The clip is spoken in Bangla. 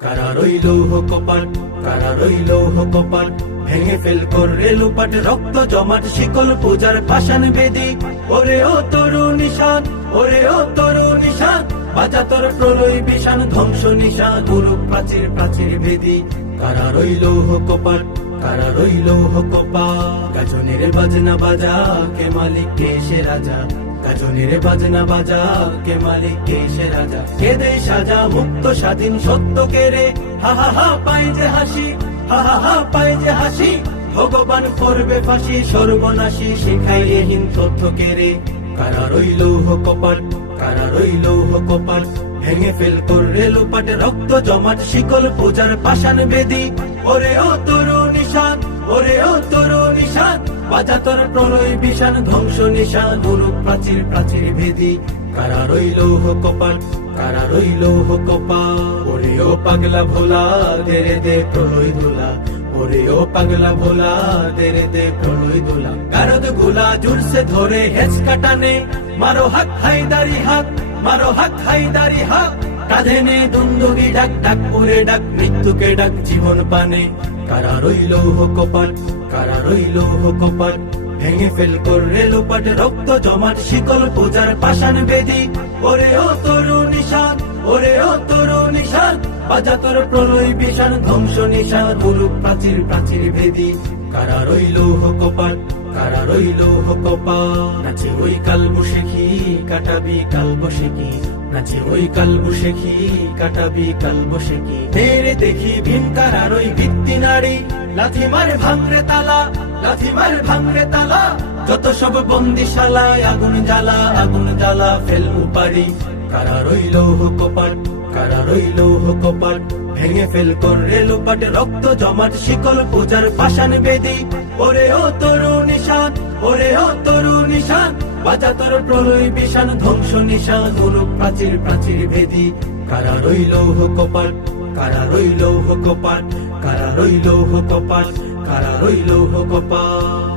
কারা রইল কপাট, কারা রইল কপাট, ভেঙে ফেল করে লুপাট, রক্ত জমাট শিকল পূজার পাষাণ বেদি। ওরে ও তরু নিশান, ওরে ও তরু নিশান, বাজা তোর প্রলয় বিষাণ, ধ্বংস নিশান, গুরু প্রাচীর প্রাচীর ভেদি। কারা রইল কপাট, কারা রইল কপাট, গাজনের বাজনা বাজা, কে মালিক কে সে রাজা। গাজনের বাজনা বাজা, কে মালিক কে সে রাজা। কে দে সাজা মুক্ত স্বাধীন সত্য কে রে, হা হা হা পাই যে হাসি, হা হা হা পাই যে হাসি। ভগবান করবে ফাঁসি, সর্বনাশী শিখাই এহীন তথ্য কে রে। কারা রইল কপাট, কারা রইল কপাট, ভেঙে ফেল করে লুপাট, রক্ত জমাট শিকল পূজার পাষাণ বেদি। ওরে ও তরু নিশান, ওরে ও তরু নিশান, বাজা তোর প্রলয় বিষাণ, ধ্বংস নিশান, গুরু প্রাচীর প্রাচীর ভেদি। কারা রইল কপাট, কারা রইল কপাট, ওরে ও পাগলা ভোলা, দেরে দে প্রলয় দোলা। ওরে ও পাগলা ভোলা, দেরে দে প্রলয় দোলা। গারদ গুলা জুড়ছে ধরে হেঁচ কাটানে, মারো হাক হায়দারি হাক, মারো হাক হায়দারি হাক। কাঁধে নে দুন্দুগি ডাক, ডাক ওরে ডাক, মৃত্যুকে ডাক জীবন পানে। কারা রইল কপাট, কারা রইল কপাট, ভেঙে ফেল করে লুপাট, রক্ত জমাট শিকল পূজার পাষাণ বেদি। ওরে ও তরু নিশান, ওরে ও তরু নিশান, বাজা তোর প্রলয় বিষাণ, ধ্বংস নিশান, গুরু প্রাচীর প্রাচীর ভেদি। কারা রইল কপাট, কারা রইল কপাট, নাচে ওই কাল বসেখি, কাটাবি কাল বসেখি। নাচে ওই কাল বসেখি, কাটাবি কাল বসেখি। মেরে দেখি ভীম কারার ওই ভিত্তি নারী, লাথি মার ভাঙরে তালা, লাথি মার ভাঙরে তালা। যত সব বন্দিশালায় আগুন জ্বালা, আগুন জ্বালা ফেল উপারি। কারা রইল কপাট, কারা রইল কপাট, ভেঙে ফেল করে লুপাট, রক্ত জমাট শিকল পূজার পাষাণ বেদি। ওরে ও তরু নিশান, ওরে ও তরু নিশান, বাজা তোর প্রলয় বিষাণ, ধ্বংস নিশান, গুরু প্রাচীর প্রাচীর ভেদি। কারা রইল কপাট, কারা রইল কপাট, কারা রইল কপাট, কারা রইল কপাট।